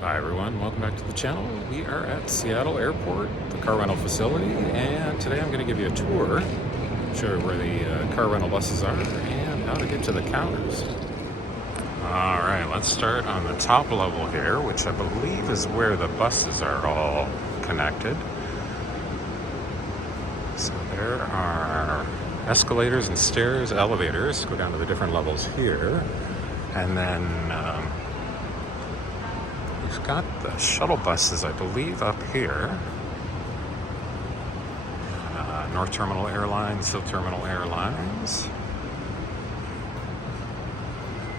Hi everyone, welcome back to the channel. We are at Seattle Airport, the car rental facility, and today I'm going to give you a tour, show you where the car rental buses are and how to get to the counters. Alright, let's start on the top level here, which I believe is where the buses are all connected. So there are escalators and stairs, elevators, go down to the different levels here, and then we've got the shuttle buses, I believe, up here. North Terminal Airlines, South Terminal Airlines.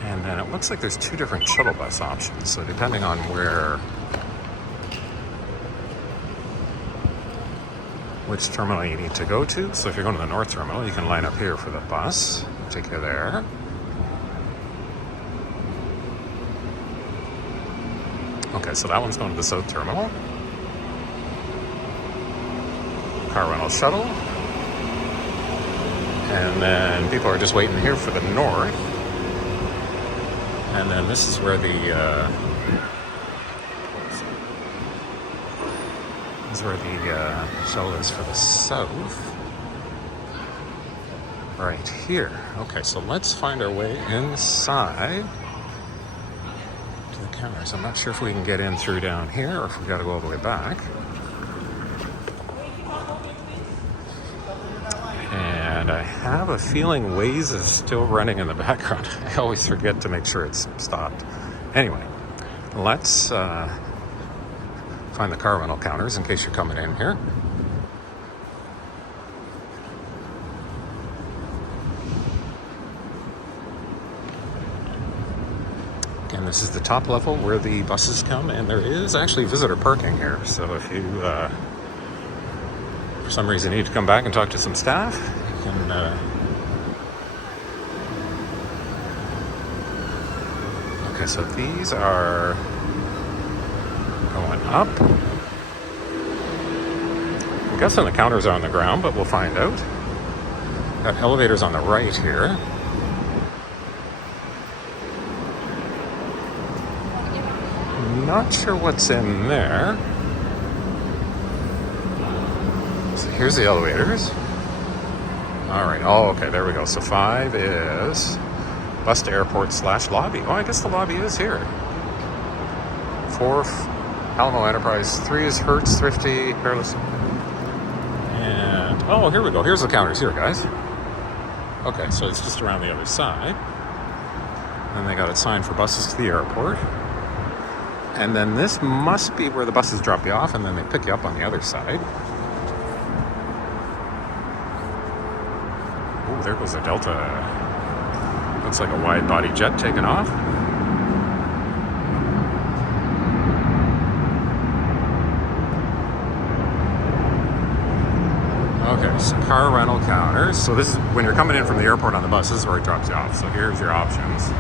And then it looks like there's two different shuttle bus options. So depending on which terminal you need to go to. So if you're going to the North Terminal, you can line up here for the bus, take you there. Okay, so that one's going to the South Terminal. Car rental shuttle. And then people are just waiting here for the North. And then this is where the shuttle is for the South. Right here. Okay, so let's find our way inside to the counters. I'm not sure if we can get in through down here or if we've got to go all the way back. And I have a feeling Waze is still running in the background. I always forget to make sure it's stopped. Anyway, let's find the car rental counters in case you're coming in here. Again, this is the top level where the buses come, and there is actually visitor parking here. So if you, for some reason, need to come back and talk to some staff, you can okay, so these are going up. I'm guessing the counters are on the ground, but we'll find out. Got elevators on the right here. Not sure what's in there. So here's the elevators. All right. Oh, okay. There we go. So 5 is bus to airport / lobby. Oh, I guess the lobby is here. 4, Alamo Enterprise. 3 is Hertz, Thrifty, Peerless. And oh, here we go. Here's the counters here, guys. Okay, so it's just around the other side. And they got it signed for buses to the airport. And then this must be where the buses drop you off, and then they pick you up on the other side. Oh, there goes a Delta. Looks like a wide-body jet taking off. Okay, so car rental counters. So this is when you're coming in from the airport on the bus, this is where it drops you off. So here's your options.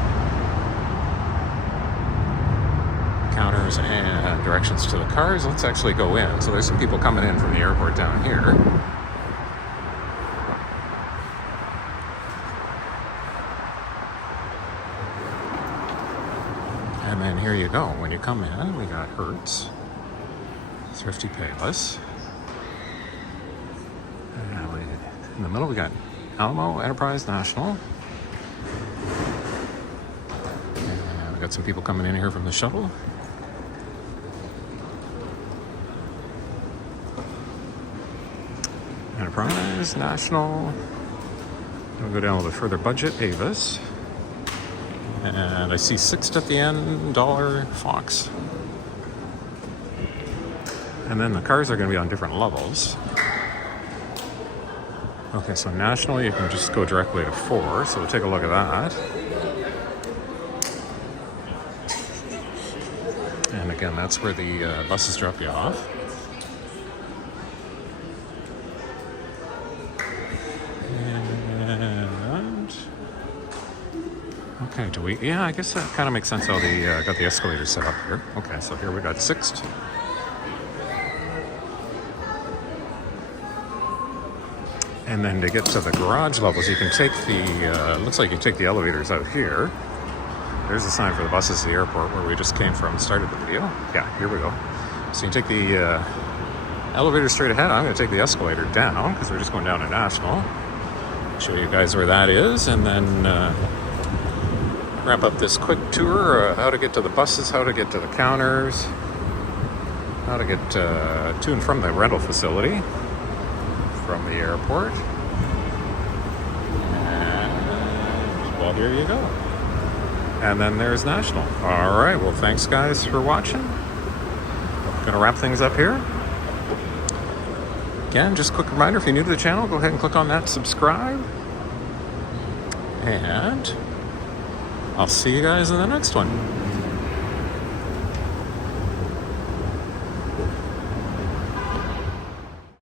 Counters and directions to the cars. Let's actually go in. So there's some people coming in from the airport down here. And then here you go. When you come in, we got Hertz, Thrifty, Payless. In the middle, we got Alamo, Enterprise, National. And we got some people coming in here from the shuttle. Enterprise, National. We'll go down a little bit further. Budget, Avis. And I see 6 at the end, Dollar, Fox. And then the cars are going to be on different levels. Okay, so National, you can just go directly to 4. So we'll take a look at that. And again, that's where the buses drop you off. Okay, do we? Yeah, I guess that kind of makes sense how they got the escalator set up here. Okay, so here we got 6th. And then to get to the garage levels, you can take the, looks like you take the elevators out here. there's a sign for the buses to the airport where we just came from and started the video. Yeah, here we go. So you take the elevator straight ahead. I'm going to take the escalator down because we're just going down to National. Show you guys where that is, and then wrap up this quick tour, how to get to the buses, how to get to the counters, how to get to and from the rental facility from the airport. And, well, here you go. And then there's National. All right, well, thanks guys for watching. Gonna wrap things up here. Again, just a quick reminder, if you're new to the channel, go ahead and click on that subscribe. And I'll see you guys in the next one.